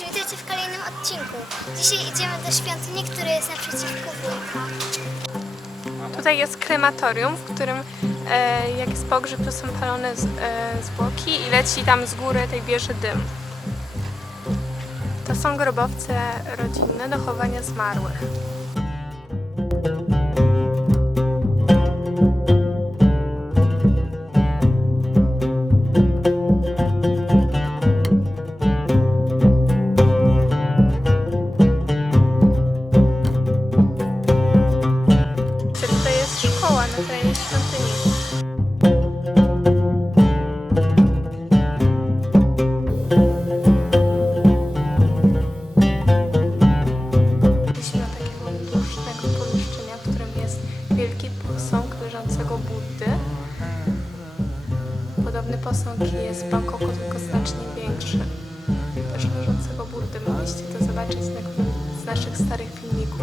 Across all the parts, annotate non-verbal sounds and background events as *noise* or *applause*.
Cześć, witajcie w kolejnym odcinku. Dzisiaj idziemy do świątyni, która jest naprzeciwko wujka. Tutaj jest krematorium, w którym e, jak jest pogrzeb, to są palone z, e, zwłoki i leci tam z góry tej wieży dym. To są grobowce rodzinne do chowania zmarłych. Zobaczyć na z naszych starych filmików.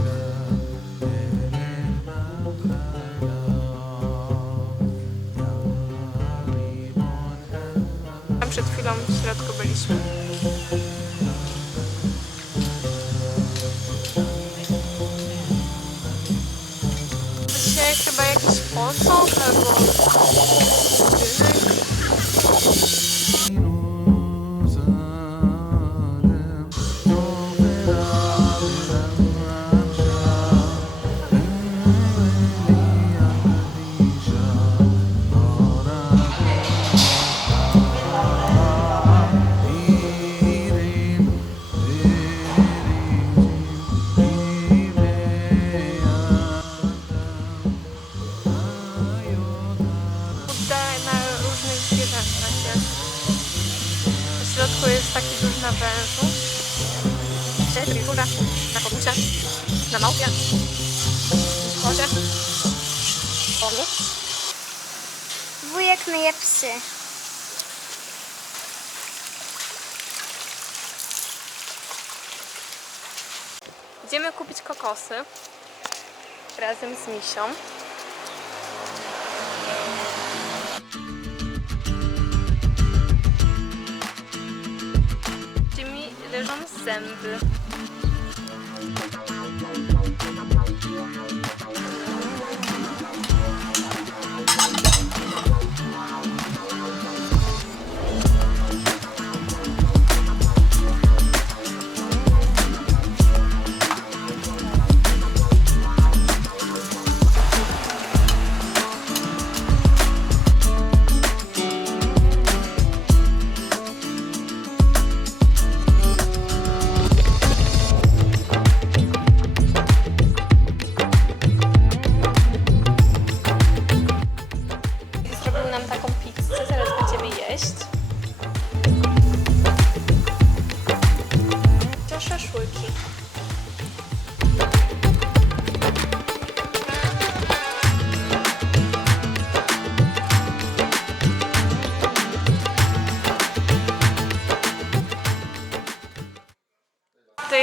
Tam przed chwilą w środku byliśmy. Dzisiaj chyba jakiś posąg albo Trójkula, na kogucie, na małpie, kozie. Orlu. Wujek myje psy. Idziemy kupić kokosy razem z misią. Tymi leżą zęby.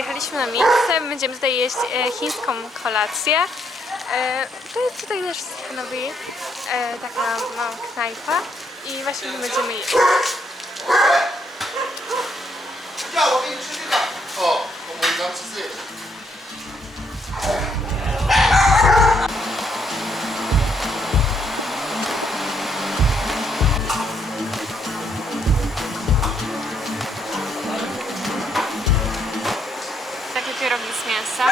Dojechaliśmy na miejsce, będziemy tutaj jeść e, chińską kolację. E, to jest tutaj też stanowi e, taka mała knajpa i właśnie my będziemy jeść. pierogi z mięsa.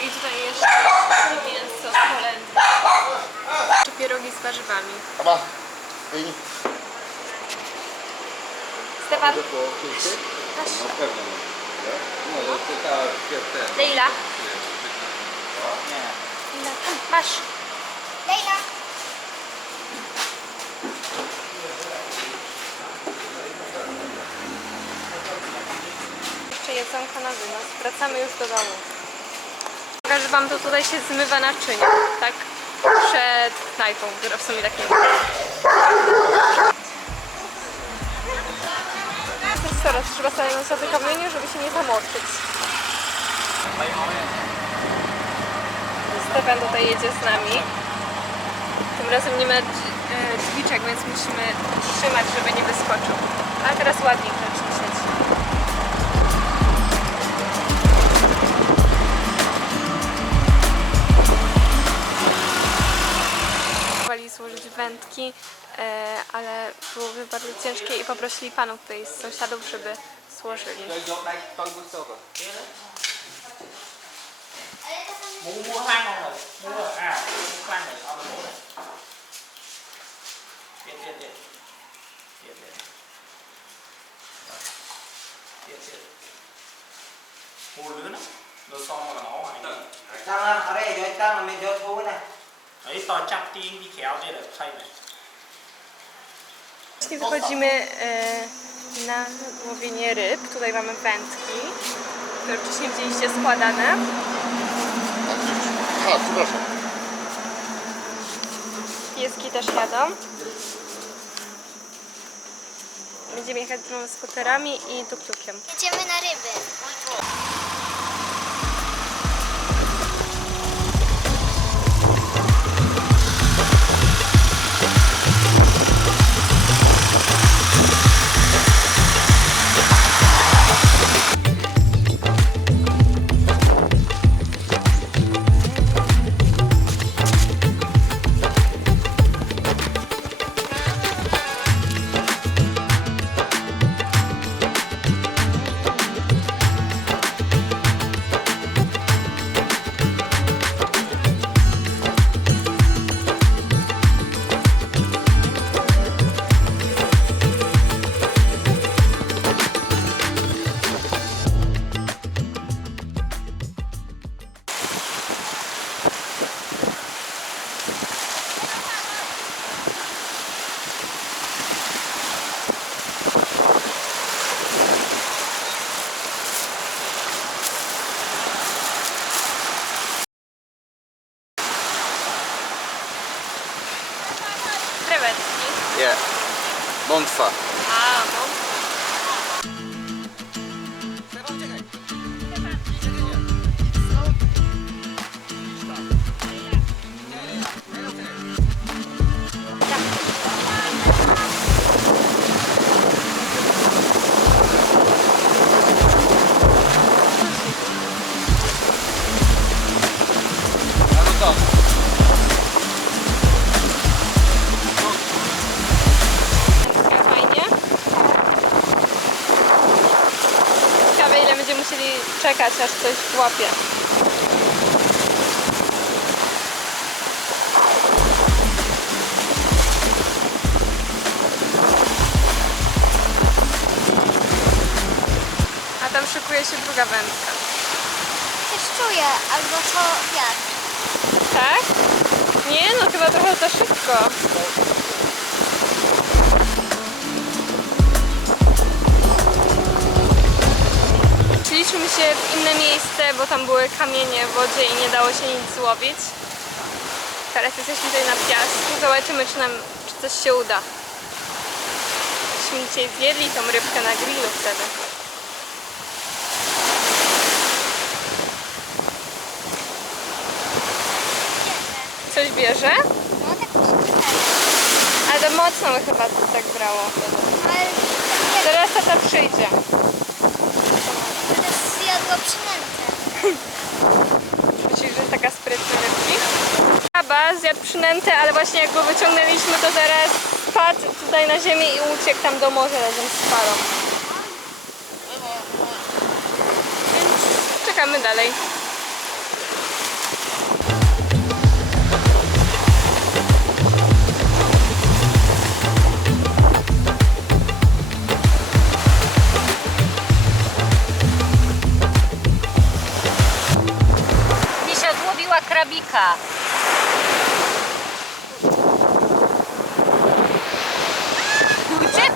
I tutaj jeszcze mięso z polędwy. Czy pierogi z warzywami. Dobra. Stefan. Masz. Na pewno. No, to ta... Leila. Leila, masz. Wynos. Wracamy już do domu. Pokażę wam, to tutaj się zmywa naczynia, tak? Przed knajpą, która w sumie tak nie. Teraz trzeba stanąć na kamieniu, żeby się nie zamoczyć. Stefan tutaj jedzie z nami. Tym razem nie ma e, drzwiczek, więc musimy trzymać, żeby nie wyskoczył. A teraz ładnie grzecznie wędki, e, ale byłoby bardzo ciężkie i poprosili panów tutaj z sąsiadów, żeby złożyli. To tim đi khéo đây là khay này Właśnie wychodzimy e, na łowienie ryb. Tutaj mamy wędki, które wcześniej widzieliście składane. A, przepraszam. Pieski też jadą. Będziemy jechać dwoma skuterami i tuk-tukiem. Jedziemy na ryby. Mątwa. A, Ciekawe ile będziemy musieli czekać, aż coś złapie. A tam szykuje się druga wędka. Też czuję, albo to wiatr. Tak? Nie, no chyba trochę za szybko. Szliśmy się w inne miejsce, bo tam były kamienie w wodzie i nie dało się nic złowić. Teraz jesteśmy tutaj na piasku. Zobaczymy, czy nam czy coś się uda. Byśmy dzisiaj zjedli tą rybkę na grillu wtedy. Coś bierze? No tak. Ale to mocno chyba tak brało wtedy. Teraz tata przyjdzie. Zjadł przynętę, ale właśnie jak go wyciągnęliśmy, to zaraz spadł tutaj na ziemię i uciekł tam do morza razem z parą. Więc czekamy dalej.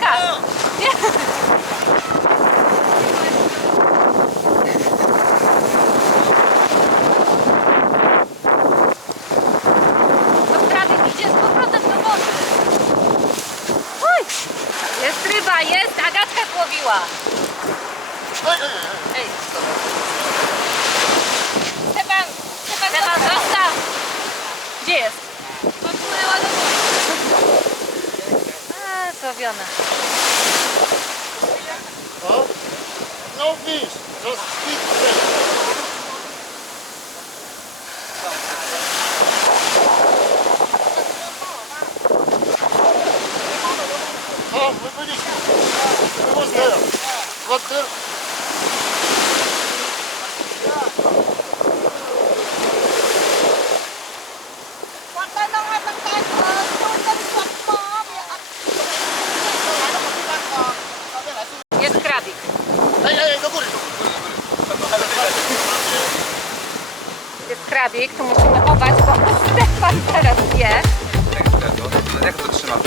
Ucieka! To krabik idzie z powrotem do wody. Oj! Jest ryba, jest! Agatka złowiła. Ej, Stefan, Stefan, Stefan zostaw! Gdzie jest? Podpłynęła do wody. A, złowiona. não fiz, só se fiz Jest krabik, tu musimy chować, bo *laughs* Stefan teraz wie. Jak to trzyma?